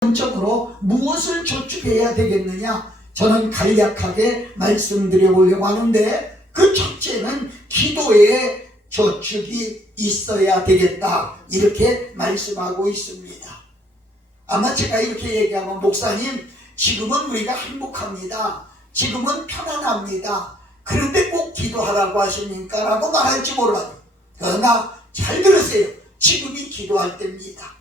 적으로 무엇을 저축해야 되겠느냐? 저는 간략하게 말씀드려 보려고 하는데, 그 첫째는 기도에 저축이 있어야 되겠다, 이렇게 말씀하고 있습니다. 아마 제가 이렇게 얘기하면, 목사님 지금은 우리가 행복합니다, 지금은 편안합니다, 그런데 꼭 기도하라고 하십니까? 라고 말할지 몰라요. 그러나 잘 들으세요. 지금이 기도할 때입니다.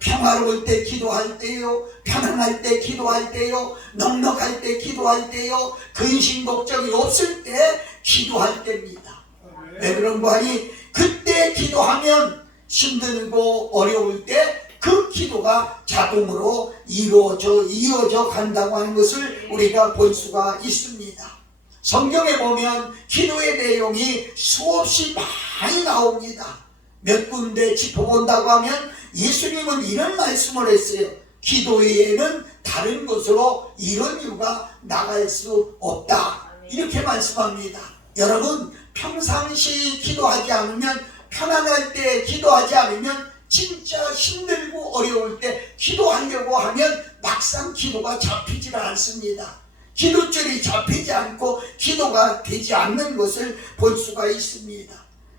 평화로울 때 기도할 때요, 편안할 때 기도할 때요, 넉넉할 때 기도할 때요, 근심 걱정이 없을 때 기도할 때입니다. 왜 그런가 하니, 그때 기도하면 힘들고 어려울 때 그 기도가 자동으로 이어져 간다고 하는 것을 우리가 볼 수가 있습니다. 성경에 보면 기도의 내용이 수없이 많이 나옵니다. 몇 군데 짚어본다고 하면 예수님은 이런 말씀을 했어요. 기도 외에는 다른 곳으로 이런 이유가 나갈 수 없다, 이렇게 말씀합니다. 여러분, 평상시 기도하지 않으면, 편안할 때 기도하지 않으면, 진짜 힘들고 어려울 때 기도하려고 하면 막상 기도가 잡히질 않습니다. 기도줄이 잡히지 않고 기도가 되지 않는 것을 볼 수가 있습니다.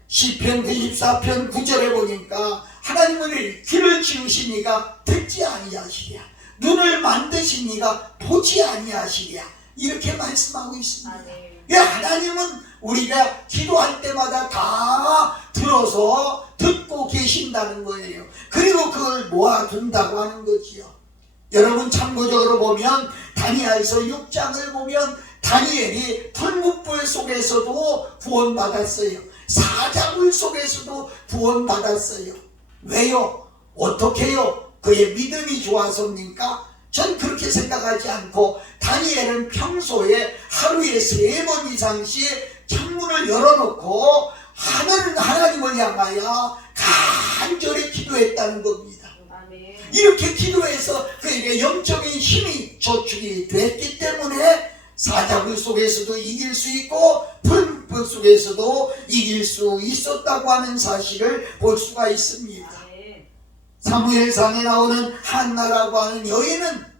시편 94편 9절에 보니까, 하나님은 귀를 지으시니가 듣지 아니하시랴, 눈을 만드시니가 보지 아니하시랴, 이렇게 말씀하고 있습니다. 왜? 하나님은 우리가 기도할 때마다 다 들어서 듣고 계신다는 거예요. 그리고 그걸 모아둔다고 하는 거지요. 여러분, 참고적으로 보면 다니엘서 6장을 보면 다니엘이 풀무불 속에서도 구원받았어요. 사자굴 속에서도 구원받았어요. 왜요? 어떻게요? 그의 믿음이 좋아서입니까? 전 그렇게 생각하지 않고, 다니엘은 평소에 하루에 3번 이상씩 창문을 열어놓고 하나님을 향하여 간절히 기도했다는 겁니다. 이렇게 기도해서 그에게 영적인 힘이 저축이 됐기 때문에 사자굴 속에서도 이길 수 있고 풀무불 속에서도 이길 수 있었다고 하는 사실을 볼 수가 있습니다. 사무엘상에 나오는 한나라고 하는 여인은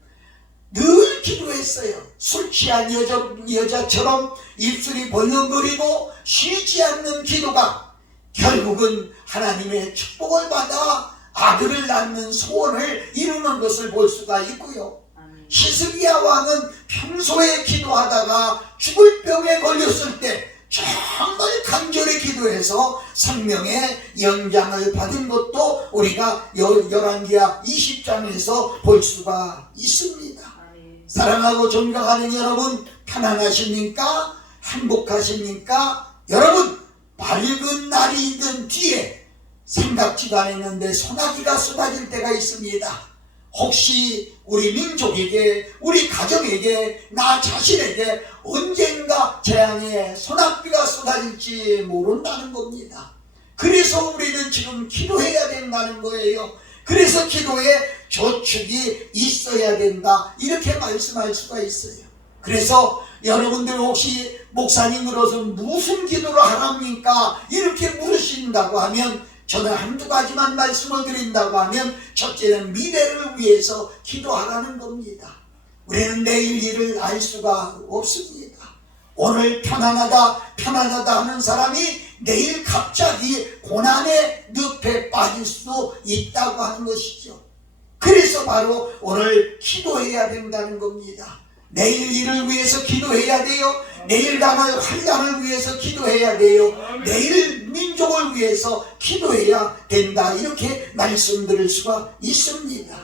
늘 기도했어요. 술 취한 여자처럼 입술이 벌렁거리고 쉬지 않는 기도가 결국은 하나님의 축복을 받아 아들을 낳는 소원을 이루는 것을 볼 수가 있고요. 히스기야 왕은 평소에 기도하다가 죽을 병에 걸렸을 때 정말 간절히 기도해서 생명의 연장을 받은 것도 우리가 열왕기하 20장에서 볼 수가 있습니다. 사랑하고 존경하는 여러분, 편안하십니까? 행복하십니까? 여러분, 밝은 날이든 뒤에 생각지도 않았는데 소나기가 쏟아질 때가 있습니다. 혹시 우리 민족에게, 우리 가정에게, 나 자신에게 언젠가 재앙의 소낙비가 쏟아질지 모른다는 겁니다. 그래서 우리는 지금 기도해야 된다는 거예요. 그래서 기도에 저축이 있어야 된다, 이렇게 말씀할 수가 있어요. 그래서 여러분들 혹시 목사님으로서 무슨 기도를 하랍니까? 이렇게 물으신다고 하면, 저는 한두 가지만 말씀을 드린다고 하면, 첫째는 미래를 위해서 기도하라는 겁니다. 우리는 내일 일을 알 수가 없습니다. 오늘 편안하다 하는 사람이 내일 갑자기 고난의 늪에 빠질 수도 있다고 하는 것이죠. 그래서 바로 오늘 기도해야 된다는 겁니다. 내일 일을 위해서 기도해야 돼요. 내일 당할 환난을 위해서 기도해야 돼요. 내일 민족을 위해서 기도해야 된다, 이렇게 말씀드릴 수가 있습니다.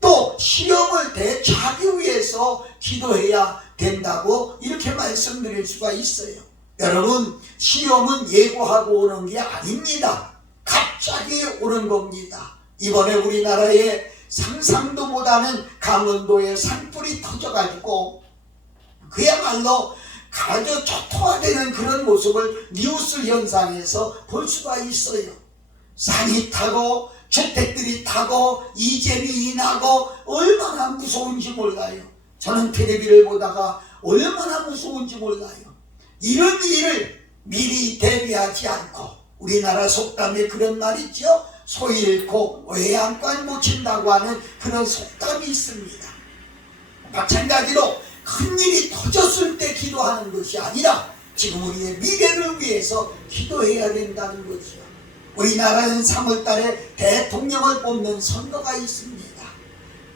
또 시험을 대처하기 위해서 기도해야 된다고 이렇게 말씀드릴 수가 있어요. 여러분, 시험은 예고하고 오는 게 아닙니다. 갑자기 오는 겁니다. 이번에 우리나라에 상상도 못하는 강원도에 산불이 터져가지고 그야말로 가저 초토화되는 그런 모습을 뉴스 현상에서 볼 수가 있어요. 산이 타고 주택들이 타고 이재민이 나고 얼마나 무서운지 몰라요. 저는 텔레비를 보다가 얼마나 무서운지 몰라요. 이런 일을 미리 대비하지 않고, 우리나라 속담에 그런 말이 있죠. 소 잃고 외양간 못 친다고 하는 그런 속담이 있습니다. 마찬가지로 큰일이 터졌을 때 기도하는 것이 아니라 지금 우리의 미래를 위해서 기도해야 된다는 것이요. 우리나라는 3월달에 대통령을 뽑는 선거가 있습니다.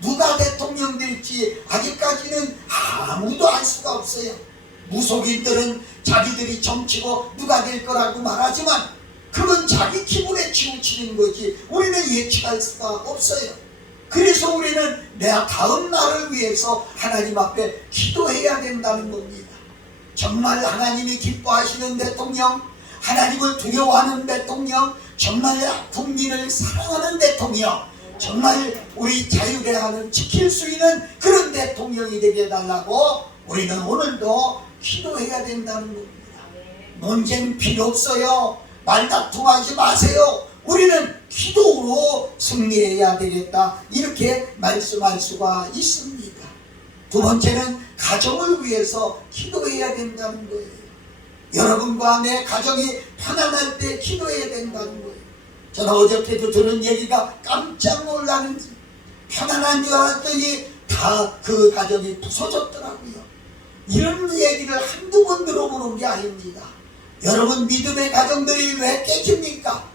누가 대통령 될지 아직까지는 아무도 알 수가 없어요. 무속인들은 자기들이 정치고 누가 될 거라고 말하지만 그건 자기 기분에 치우치는 거지 우리는 예측할 수가 없어요. 그래서 우리는 내 다음 날을 위해서 하나님 앞에 기도해야 된다는 겁니다. 정말 하나님이 기뻐하시는 대통령, 하나님을 두려워하는 대통령, 정말 국민을 사랑하는 대통령, 정말 우리 자유대한을 지킬 수 있는 그런 대통령이 되게 해달라고 우리는 오늘도 기도해야 된다는 겁니다. 논쟁 필요 없어요. 말다툼하지 마세요. 우리는 기도로 승리해야 되겠다, 이렇게 말씀할 수가 있습니다. 두 번째는 가정을 위해서 기도해야 된다는 거예요. 여러분과 내 가정이 편안할 때 기도해야 된다는 거예요. 저는 어저께도 들은 얘기가 깜짝 놀라는, 편안한 줄 알았더니 다 그 가정이 부서졌더라고요. 이런 얘기를 한두 번 들어보는 게 아닙니다. 여러분, 믿음의 가정들이 왜 깨집니까?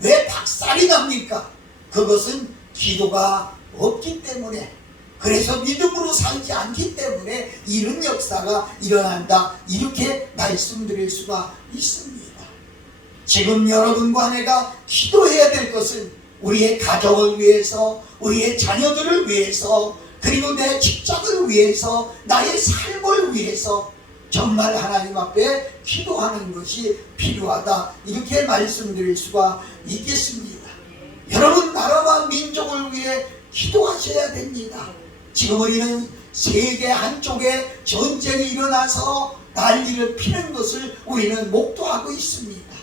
왜 박살이 납니까? 그것은 기도가 없기 때문에, 그래서 믿음으로 살지 않기 때문에 이런 역사가 일어난다, 이렇게 말씀드릴 수가 있습니다. 지금 여러분과 내가 기도해야 될 것은 우리의 가정을 위해서, 우리의 자녀들을 위해서, 그리고 내 직장을 위해서, 나의 삶을 위해서 정말 하나님 앞에 기도하는 것이 필요하다, 이렇게 말씀드릴 수가 있겠습니다. 여러분, 나라와 민족을 위해 기도하셔야 됩니다. 지금 우리는 세계 한쪽에 전쟁이 일어나서 난리를 피는 것을 우리는 목도하고 있습니다.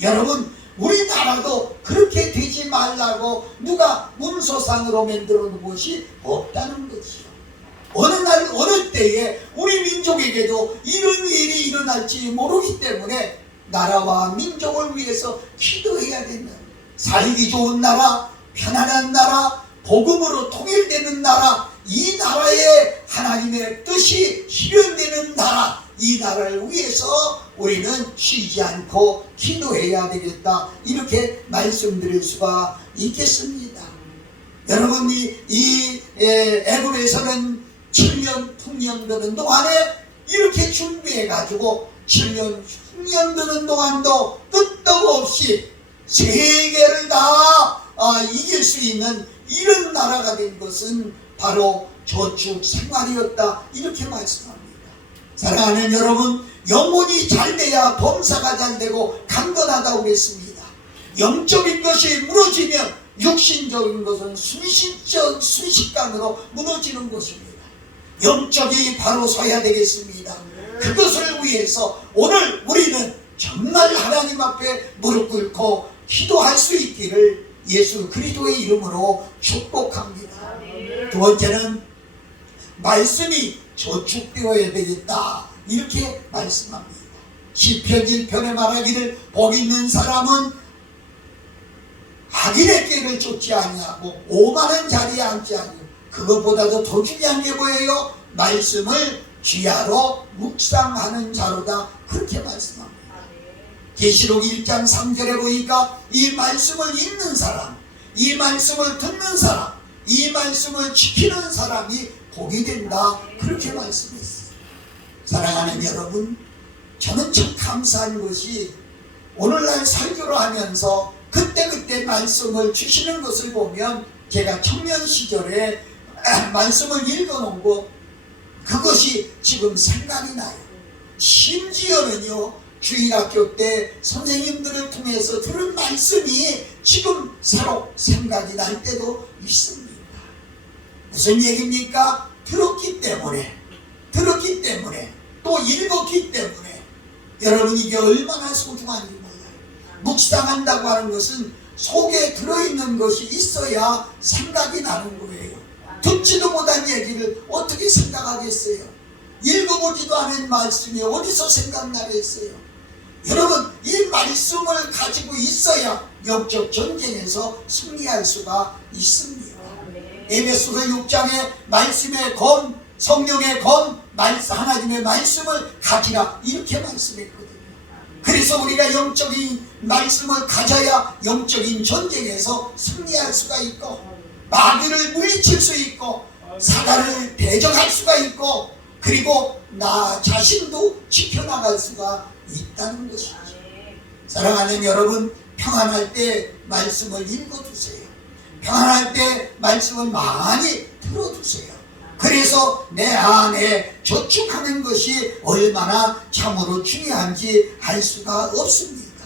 여러분, 우리나라도 그렇게 되지 말라고 누가 문서상으로 만들어 놓은 것이 없다는 것이요. 어느 날 어느 때에 우리 민족에게도 이런 일이 일어날지 모르기 때문에 나라와 민족을 위해서 기도해야 된다. 살기 좋은 나라, 편안한 나라, 복음으로 통일되는 나라, 이 나라에 하나님의 뜻이 실현되는 나라, 이 나라를 위해서 우리는 쉬지 않고 기도해야 되겠다, 이렇게 말씀드릴 수가 있겠습니다. 여러분, 이 애굽에서는 7년 풍년 드는 동안에 이렇게 준비해가지고 7년 풍년 드는 동안도 끄떡 없이 세계를 다 이길 수 있는 이런 나라가 된 것은 바로 저축 생활이었다, 이렇게 말씀합니다. 사랑하는 여러분, 영혼이 잘 돼야 범사가 잘 되고 강건하다고 그랬습니다. 영적인 것이 무너지면 육신적인 것은 순식간으로 무너지는 것입니다. 영적이 바로 서야 되겠습니다. 그것을 위해서 오늘 우리는 정말 하나님 앞에 무릎 꿇고 기도할 수 있기를 예수 그리스도의 이름으로 축복합니다. 두 번째는 말씀이 저축되어야 되겠다, 이렇게 말씀합니다. 시편 1편에 말하기를 복 있는 사람은 악인의 길을 쫓지 아니하고 오만한 자리에 앉지 아니하고, 그것보다도 더 중요한 게 뭐예요? 말씀을 귀하로 묵상하는 자로다, 그렇게 말씀합니다. 계시록 1장 3절에 보니까 이 말씀을 읽는 사람, 이 말씀을 듣는 사람, 이 말씀을 지키는 사람이 복이 된다, 그렇게 말씀했어요. 사랑하는 여러분, 저는 참 감사한 것이 오늘날 설교를 하면서 그때그때 말씀을 주시는 것을 보면 제가 청년 시절에 말씀을 읽어놓은 것, 그것이 지금 생각이 나요. 심지어는요, 주일학교 때 선생님들을 통해서 들은 말씀이 지금 새로 생각이 날 때도 있습니다. 무슨 얘기입니까? 들었기 때문에 또 읽었기 때문에. 여러분, 이게 얼마나 소중한지 몰라요. 묵상한다고 하는 것은 속에 들어있는 것이 있어야 생각이 나는 거예요. 듣지도 못한 얘기를 어떻게 생각하겠어요? 읽어보지도 않은 말씀이 어디서 생각나겠어요? 여러분, 이 말씀을 가지고 있어야 영적 전쟁에서 승리할 수가 있습니다. 에베소서 6장에 말씀의 검, 성령의 검, 하나님의 말씀을 가지라 이렇게 말씀했거든요. 그래서 우리가 영적인 말씀을 가져야 영적인 전쟁에서 승리할 수가 있고, 마귀를 물리칠 수 있고, 사단을 대적할 수가 있고, 그리고 나 자신도 지켜나갈 수가 있다는 것이죠. 사랑하는 여러분, 평안할 때 말씀을 읽어두세요. 평안할 때 말씀을 많이 들어두세요. 그래서 내 안에 저축하는 것이 얼마나 참으로 중요한지 알 수가 없습니다.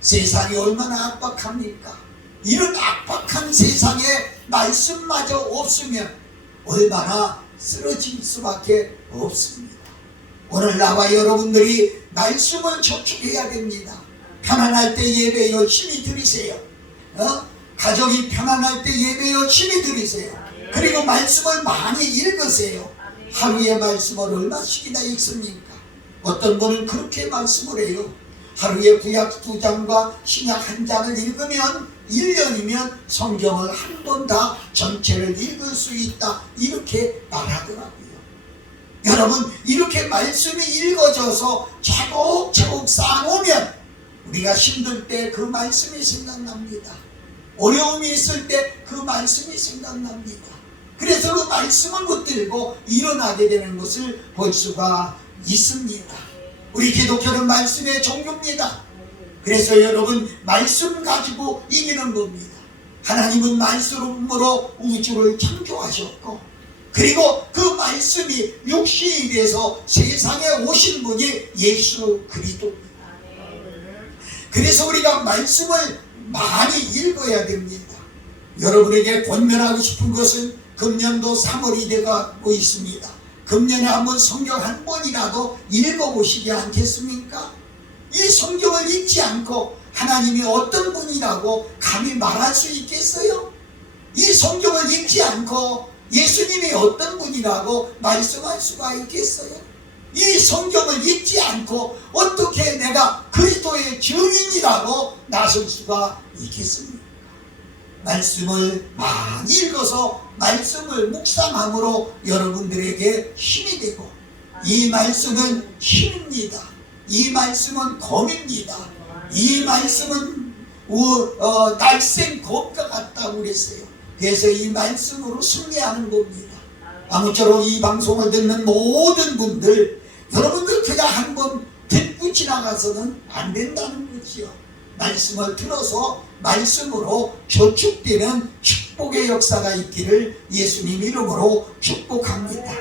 세상이 얼마나 압박합니까? 이런 압박한 세상에 말씀마저 없으면 얼마나 쓰러질 수밖에 없습니다. 오늘 나와 여러분들이 말씀을 저축해야 됩니다. 편안할 때 예배 열심히 드리세요. 가족이 편안할 때 예배 열심히 드리세요. 그리고 말씀을 많이 읽으세요. 하루에 말씀을 얼마씩이나 읽습니까? 어떤 분은 그렇게 말씀을 해요. 하루에 구약 2장과 신약 1장을 읽으면 1년이면 성경을 한 번 다 전체를 읽을 수 있다, 이렇게 말하더라고요. 여러분, 이렇게 말씀이 읽어져서 차곡차곡 쌓아놓으면 우리가 힘들 때 그 말씀이 생각납니다. 어려움이 있을 때 그 말씀이 생각납니다. 그래서 그 말씀을 붙들고 일어나게 되는 것을 볼 수가 있습니다. 우리 기독교는 말씀의 종교입니다. 그래서 여러분, 말씀 가지고 이기는 겁니다. 하나님은 말씀으로 우주를 창조하셨고, 그리고 그 말씀이 육신이 돼서 세상에 오신 분이 예수 그리스도입니다. 그래서 우리가 말씀을 많이 읽어야 됩니다. 여러분에게 권면하고 싶은 것은 금년도 3월이 되고 있습니다. 금년에 한번 성경 한 번이라도 읽어보시지 않겠습니까? 이 성경을 읽지 않고 하나님이 어떤 분이라고 감히 말할 수 있겠어요? 이 성경을 읽지 않고 예수님이 어떤 분이라고 말씀할 수가 있겠어요? 이 성경을 읽지 않고 어떻게 내가 그리스도의 증인이라고 나설 수가 있겠습니까? 말씀을 많이 읽어서 말씀을 묵상함으로 여러분들에게 힘이 되고, 이 말씀은 힘입니다. 이 말씀은 검입니다. 이 말씀은 날쌘 검과 같다고 그랬어요. 그래서 이 말씀으로 승리하는 겁니다. 아무쪼록 이 방송을 듣는 모든 분들, 여러분들 그냥 한번 듣고 지나가서는 안 된다는 거지요. 말씀을 들어서 말씀으로 저축되는 축복의 역사가 있기를 예수님 이름으로 축복합니다.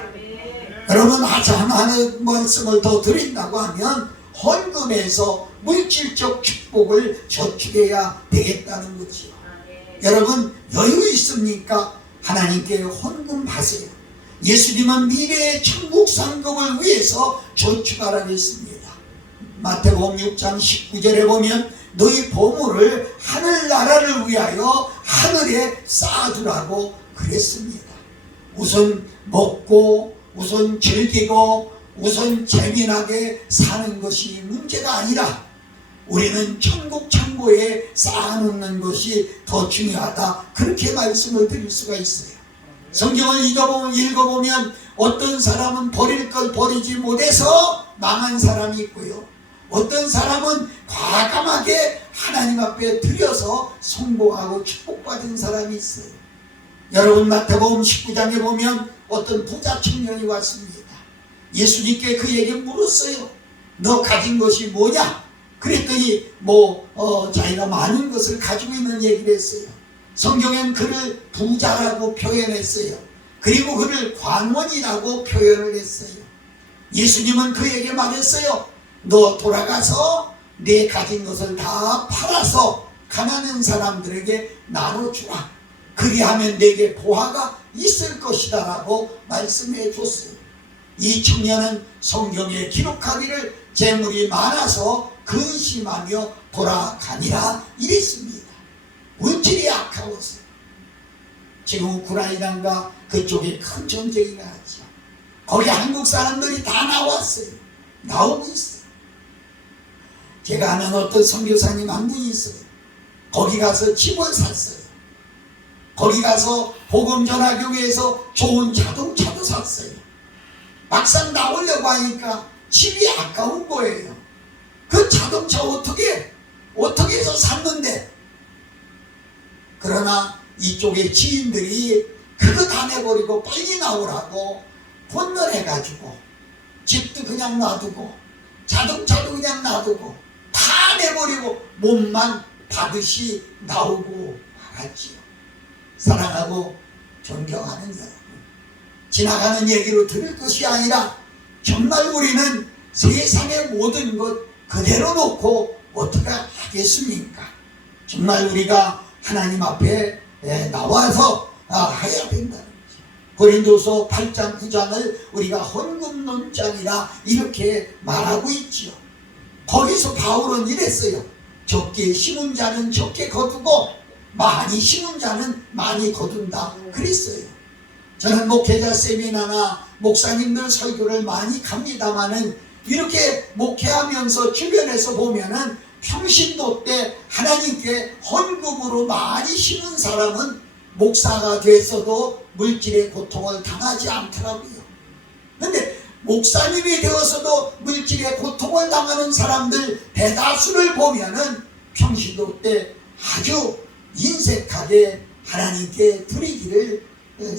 여러분, 하나의 말씀을 더 드린다고 하면 헌금에서 물질적 축복을 저축해야 되겠다는 거지요. 여러분, 여유 있습니까? 하나님께 헌금하세요. 예수님은 미래의 천국 상급을 위해서 저축하라고 했습니다. 마태복음 6장 19절에 보면 너희 보물을 하늘나라를 위하여 하늘에 쌓아두라고 그랬습니다. 우선 먹고, 우선 즐기고, 우선 재미나게 사는 것이 문제가 아니라 우리는 천국 창고에 쌓아놓는 것이 더 중요하다, 그렇게 말씀을 드릴 수가 있어요. 성경을 읽어보면 어떤 사람은 버릴 걸 버리지 못해서 망한 사람이 있고요, 어떤 사람은 과감하게 하나님 앞에 드려서 성공하고 축복받은 사람이 있어요. 여러분, 마태복음 19장에 보면 어떤 부자 청년이 왔습니다. 예수님께 그에게 물었어요. 너 가진 것이 뭐냐? 그랬더니 자기가 많은 것을 가지고 있는 얘기를 했어요. 성경엔 그를 부자라고 표현했어요. 그리고 그를 관원이라고 표현을 했어요. 예수님은 그에게 말했어요. 너 돌아가서 내 가진 것을 다 팔아서 가난한 사람들에게 나눠주라. 그리하면 내게 보화가 있을 것이다 라고 말씀해 줬어요. 이 청년은 성경에 기록하기를 재물이 많아서 근심하며 돌아가니라 이랬습니다. 물질이 아까워서. 지금 우크라이나가 그쪽에 큰 전쟁이 나죠. 거기 한국 사람들이 다 나왔어요. 나오고 있어요. 제가 아는 어떤 선교사님 한 분이 있어요. 거기 가서 집을 샀어요. 거기 가서 복음전화교회에서 좋은 자동차도 샀어요. 막상 나오려고 하니까 집이 아까운 거예요. 그 자동차 어떻게 해서 샀는데, 그러나 이쪽에 지인들이 그거 다 내버리고 빨리 나오라고 번널해가지고 집도 그냥 놔두고 자동차도 그냥 놔두고 다 내버리고 몸만 받으시 나오고 말았지요. 사랑하고 존경하는 여러분, 지나가는 얘기로 들을 것이 아니라 정말 우리는 세상의 모든 것 그대로 놓고 어떻게 하겠습니까? 정말 우리가 하나님 앞에 나와서 해야 된다는 거죠. 고린도서 8장 9장을 우리가 헌금론장이라 이렇게 말하고 있지요. 거기서 바울은 이랬어요. 적게 심은 자는 적게 거두고 많이 심은 자는 많이 거둔다 그랬어요. 저는 목회자 세미나나 목사님들 설교를 많이 갑니다마는 이렇게 목회하면서 주변에서 보면은 평신도 때 하나님께 헌금으로 많이 심은 사람은 목사가 됐어도 물질의 고통을 당하지 않더라고요. 근데 목사님이 되어서도 물질의 고통을 당하는 사람들 대다수를 보면은 평신도 때 아주 인색하게 하나님께 드리기를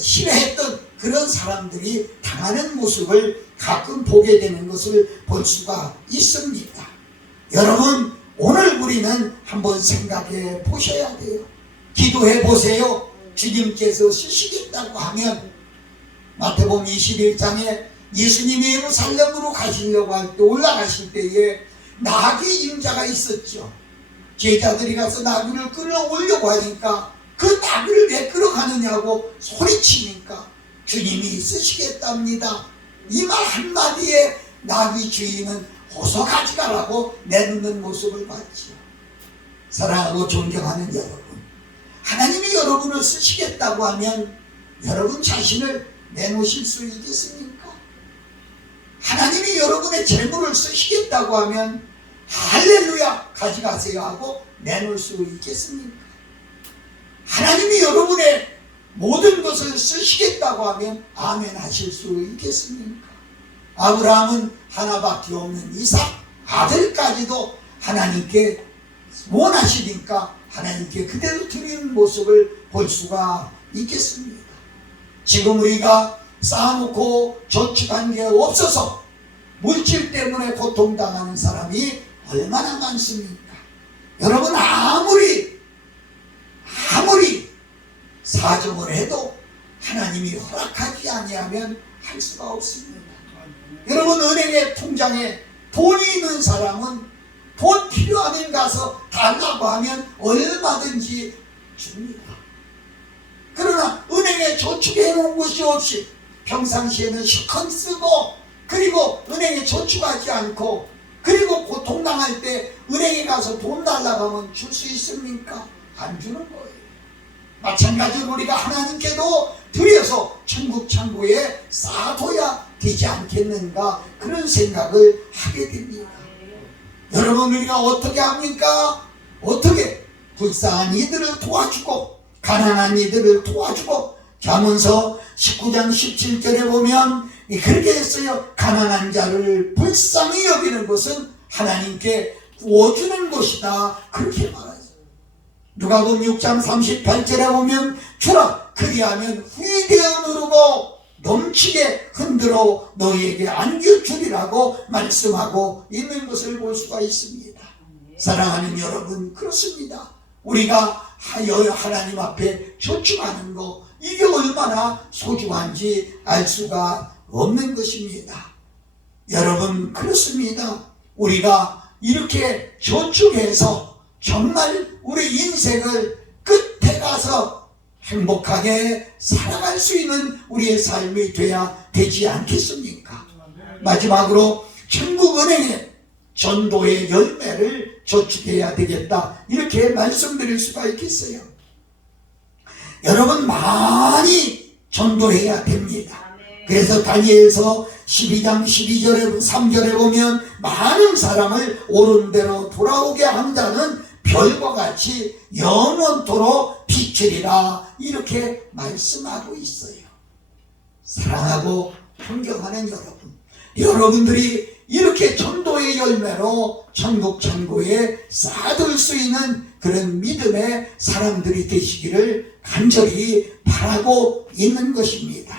싫어했던 그런 사람들이 당하는 모습을 가끔 보게 되는 것을 볼 수가 있습니다. 여러분, 오늘 우리는 한번 생각해 보셔야 돼요. 기도해 보세요. 주님께서 쓰시겠다고 하면 마태복음 21장에 예수님이 예루살렘으로 가시려고 할 때 올라가실 때에 나귀 임자가 있었죠. 제자들이 가서 나귀를 끌어오려고 하니까 그 나귀를 왜 끌어가느냐고 소리치니까 주님이 쓰시겠답니다. 이 말 한마디에 나귀 주인은 어서 가져가라고 내놓는 모습을 봤지요. 사랑하고 존경하는 여러분, 하나님이 여러분을 쓰시겠다고 하면 여러분 자신을 내놓으실 수 있겠습니까? 하나님이 여러분의 재물을 쓰시겠다고 하면 할렐루야 가져가세요 하고 내놓을 수 있겠습니까? 하나님이 여러분의 모든 것을 쓰시겠다고 하면 아멘 하실 수 있겠습니까? 아브라함은 하나밖에 없는 이삭 아들까지도 하나님께 원하시니까 하나님께 그대로 드리는 모습을 볼 수가 있겠습니다. 지금 우리가 쌓아놓고 저축한 게 없어서 물질 때문에 고통당하는 사람이 얼마나 많습니까? 여러분, 아무리 사정을 해도 하나님이 허락하지 아니하면 할 수가 없습니다. 여러분, 은행의 통장에 돈이 있는 사람은 돈 필요하면 가서 달라고 하면 얼마든지 줍니다. 그러나 은행에 저축해 놓은 것이 없이 평상시에는 실컷 쓰고, 그리고 은행에 저축하지 않고, 그리고 고통당할 때 은행에 가서 돈 달라고 하면 줄 수 있습니까? 안 주는 거예요. 마찬가지로 우리가 하나님께도 드려서 천국 창고에 쌓아둬야 되지 않겠는가, 그런 생각을 하게 됩니다. 여러분, 우리가 어떻게 합니까? 어떻게 불쌍한 이들을 도와주고 가난한 이들을 도와주고, 잠언서 19장 17절에 보면 그렇게 했어요. 가난한 자를 불쌍히 여기는 것은 하나님께 구워주는 것이다, 그렇게 말하죠. 누가복음 6장 38절에 보면 주라 그리하면 후이되어 누르고 넘치게 흔들어 너희에게 안겨주리라고 말씀하고 있는 것을 볼 수가 있습니다. 사랑하는 여러분, 그렇습니다. 우리가 하나님 앞에 저축하는 거, 이게 얼마나 소중한지 알 수가 없는 것입니다. 여러분, 그렇습니다. 우리가 이렇게 저축해서 정말 우리 인생을 끝에 가서 행복하게 살아갈 수 있는 우리의 삶이 돼야 되지 않겠습니까? 마지막으로 천국은행에 전도의 열매를 저축해야 되겠다, 이렇게 말씀드릴 수가 있겠어요. 여러분, 많이 전도해야 됩니다. 그래서 다니엘서 12장 12절에 3절에 보면 많은 사람을 옳은 대로 돌아오게 한 자는 별과 같이 영원토록 비추리라 이렇게 말씀하고 있어요. 사랑하고 존경하는 여러분, 여러분들이 이렇게 전도의 열매로 천국 천국에 쌓아둘 수 있는 그런 믿음의 사람들이 되시기를 간절히 바라고 있는 것입니다.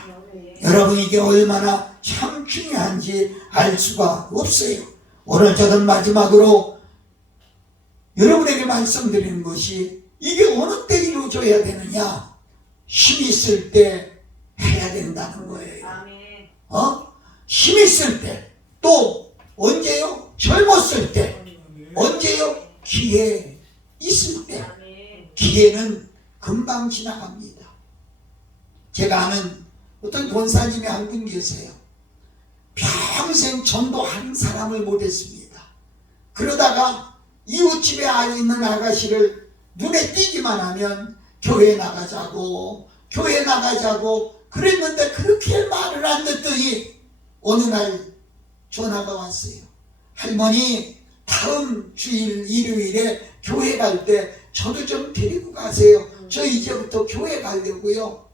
여러분, 이게 얼마나 참 중요한지 알 수가 없어요. 오늘 저는 마지막으로 여러분에게 말씀드리는 것이, 이게 어느 때 이루어져야 되느냐? 힘 있을 때 해야 된다는 거예요. 힘 있을 때, 또 언제요? 젊었을 때. 언제요? 기회 있을 때. 기회는 금방 지나갑니다. 제가 아는 어떤 권사님이 한 분 계세요. 평생 전도 한 사람을 못했습니다. 그러다가 이웃집에 있는 아가씨를 눈에 띄기만 하면 교회 나가자고 그랬는데, 그렇게 말을 안 듣더니 어느 날 전화가 왔어요. 할머니, 다음 주일 일요일에 교회 갈 때 저도 좀 데리고 가세요. 저 이제부터 교회 가려고요.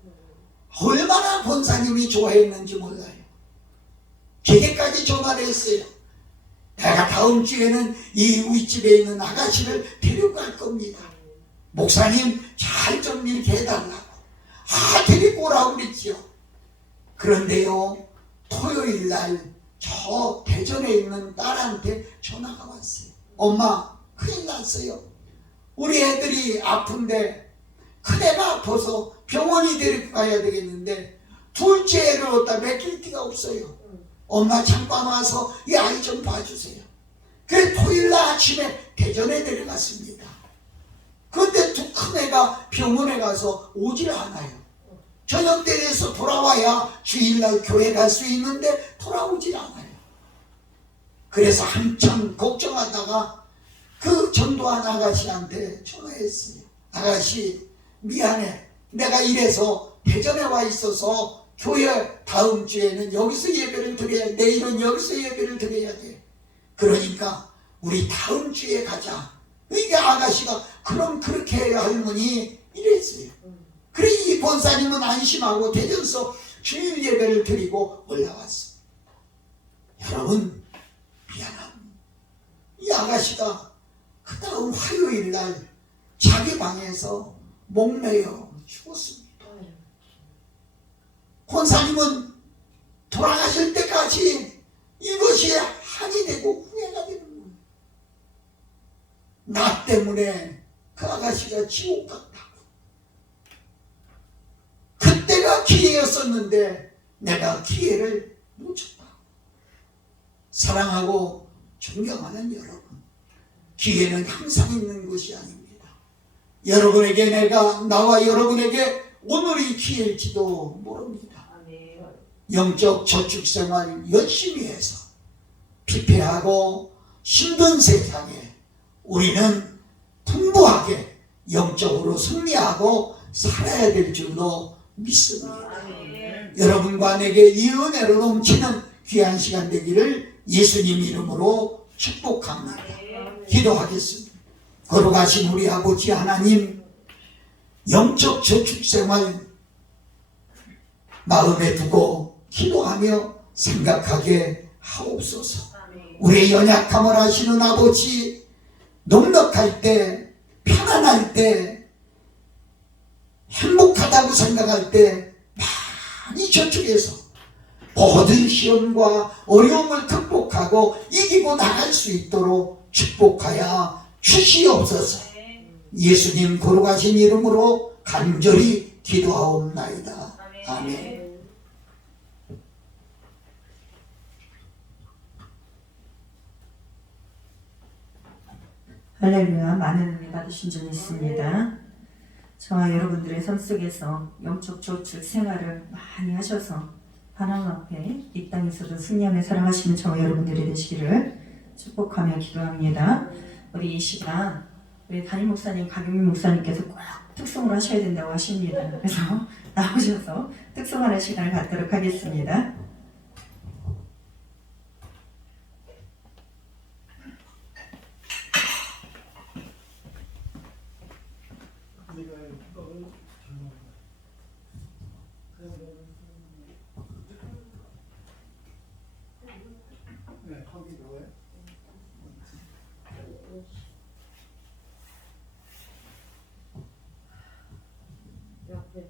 얼마나 권사님이 좋아했는지 몰라요. 제게까지 전화를 했어요. 내가 다음 주에는 이 윗집에 있는 아가씨를 데리고 갈 겁니다. 목사님, 잘 좀 이렇게 해달라고. 데리고 오라고 그랬지요. 그런데요, 토요일 날 저 대전에 있는 딸한테 전화가 왔어요. 엄마, 큰일 났어요. 우리 애들이 아픈데, 큰애가 아파서 병원이 데리고 가야 되겠는데 둘째 애를 어디다 맡길 데가 없어요. 엄마 잠깐 와서 이 아이 좀 봐주세요. 그래 토요일날 아침에 대전에 데려갔습니다. 그런데 두 큰애가 병원에 가서 오질 않아요. 저녁 때에서 돌아와야 주일날 교회 갈 수 있는데 돌아오질 않아요. 그래서 한참 걱정하다가 그 전도한 아가씨한테 전화했어요. 아가씨, 미안해. 내가 이래서 대전에 와 있어서 교회 다음 주에는 여기서 예배를 드려야 돼. 내일은 여기서 예배를 드려야 돼. 그러니까 우리 다음 주에 가자. 이게 아가씨가 그럼 그렇게 해요 할머니 이랬어요. 그래 이 권사님은 안심하고 대전서 주일 예배를 드리고 올라왔어. 여러분, 미안합니다. 이 아가씨가 그 다음 화요일 날 자기 방에서 목매여 죽었습니다. 권사님은 돌아가실 때까지 이것이 한이 되고 후회가 되는 거예요. 나 때문에 그 아가씨가 지옥 갔다고. 그때가 기회였었는데 내가 기회를 놓쳤다. 사랑하고 존경하는 여러분, 기회는 항상 있는 것이 아닙니다. 여러분에게 나와 여러분에게 오늘이 기회일지도 모릅니다. 영적 저축생활 열심히 해서 피폐하고 힘든 세상에 우리는 풍부하게 영적으로 승리하고 살아야 될 줄로 믿습니다. 여러분과 내게 이 은혜로 넘치는 귀한 시간 되기를 예수님 이름으로 축복합니다. 기도하겠습니다. 걸어가신 우리 아버지 하나님, 영적 저축생활 마음에 두고 기도하며 생각하게 하옵소서. 우리의 연약함을 아시는 아버지, 넉넉할 때, 편안할 때, 행복하다고 생각할 때 많이 저축해서 모든 시험과 어려움을 극복하고 이기고 나갈 수 있도록 축복하여 주시옵소서. 예수님 거룩하신 이름으로 간절히 기도하옵나이다. 아멘. 할렐루야. 많은 은혜 받으신 줄 믿습니다. 저와 여러분들의 삶 속에서 영적 저축 생활을 많이 하셔서 하나님 앞에 이 땅에서도 승리하며 살아가시는 저와 여러분들이 되시기를 축복하며 기도합니다. 우리 이 시간 우리 담임 목사님, 박윤민 목사님께서 꼭 특송을 하셔야 된다고 하십니다. 그래서 나오셔서 특송하는 시간을 갖도록 하겠습니다. 네, 거기 뭐예요? 옆에.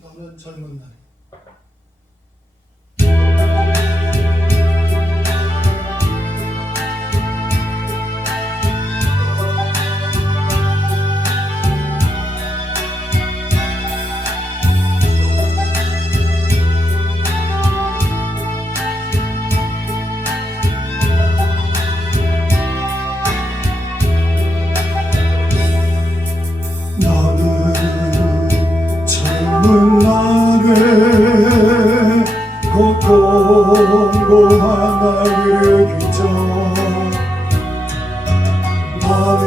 너는 젊은 날. 나는 젊은 날에 공공한 나이를 기죠. 나는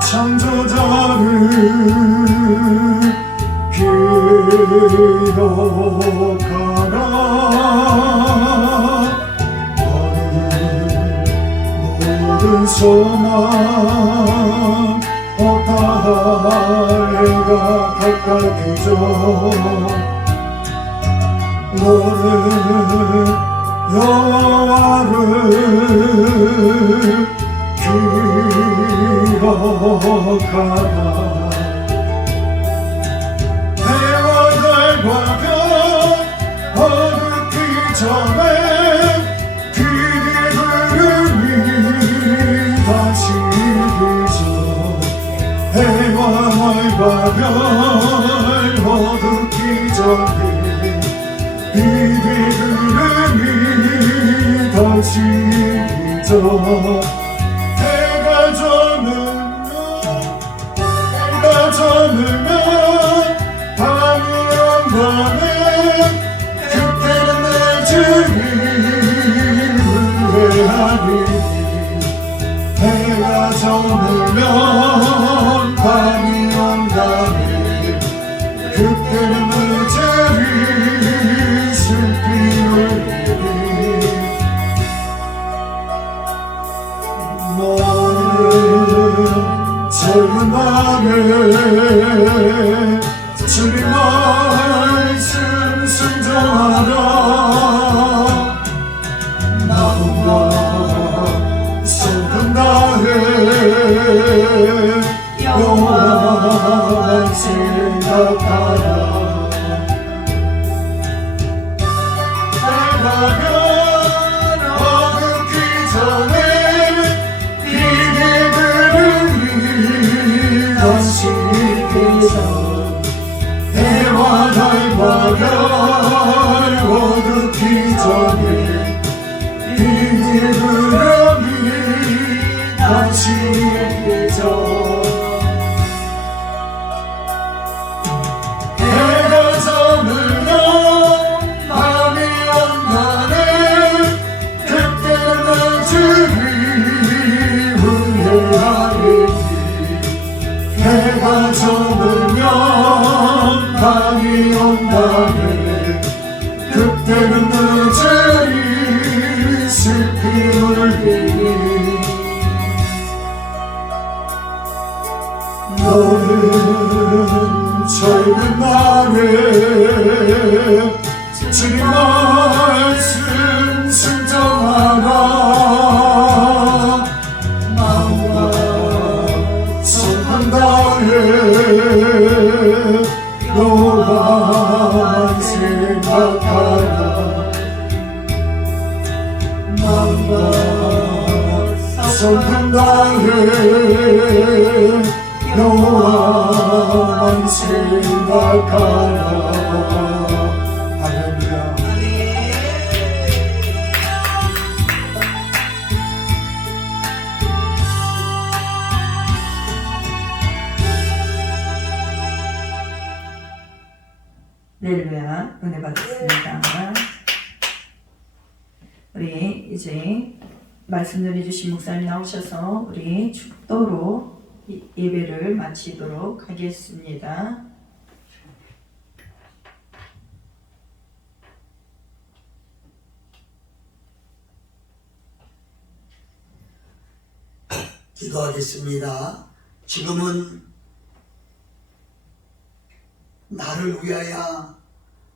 창조자를 기억하라. 나는 모든 소망 달래가 가까이죠. 너는 여호와를 기억하라. 해와 달과 별 어둡기 전에 그대 구름이 다시 비죠. 해와 달과 별 어둡기 전에 비비 구름이 다시 비죠. 해가 저물면 밤이 온다네. 그때는 내 주님 후회하리. 해가 저물면 밤이 온다네. 그때는 늦으리 슬피 울리리. 너는 젊은 날에 주님 말씀 순종하라. 마음과 쏟은 날에 영원한 생각하라. 달과 별 어둡기 전에 비비 구름이 다시 비죠. 해와 달과 별 어둡기 전에 비비 구름이 다시 비죠. 해가 저물면 밤이 온다네. 그때는 내 주님 후회하리. 해가 저물면 밤이 온다네. 그때는 늦으리 슬피 울리리. 너는 젊은 날에 주님 말씀 순종하라. 마음과 쏟은 날에 너만 생각하라. 마음과 생각하라. 할렐루야. 할렐루야. 은혜 받았습니다. 우리 이제 말씀 전해주신 목사님 나오셔서 우리 축도로 예배를 마치도록 하겠습니다. 기도하겠습니다. 지금은 나를 위하여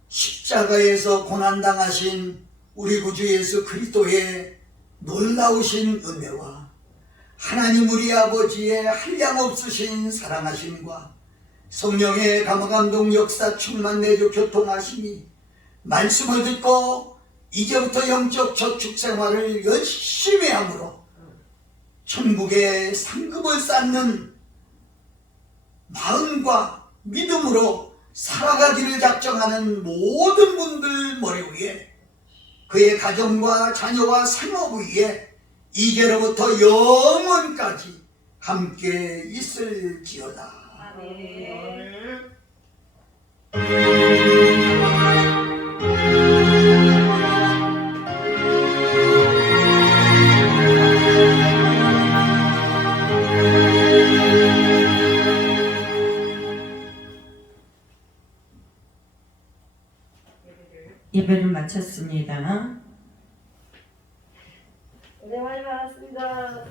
십자가에서 고난당하신 우리 구주 예수 그리스도의 놀라우신 은혜와 하나님 우리 아버지의 한량없으신 사랑하심과 성령의 감화감동 역사 충만 내주 교통하심이 말씀을 듣고 이제부터 영적 저축 생활을 열심히 함으로 천국의 상급을 쌓는 마음과 믿음으로 살아가기를 작정하는 모든 분들 머리 위에 그의 가정과 자녀와 생업 위에 이제로부터 영원까지 함께 있을지어다. 아멘. 예배를 마쳤습니다. 네, 많이 받았습니다.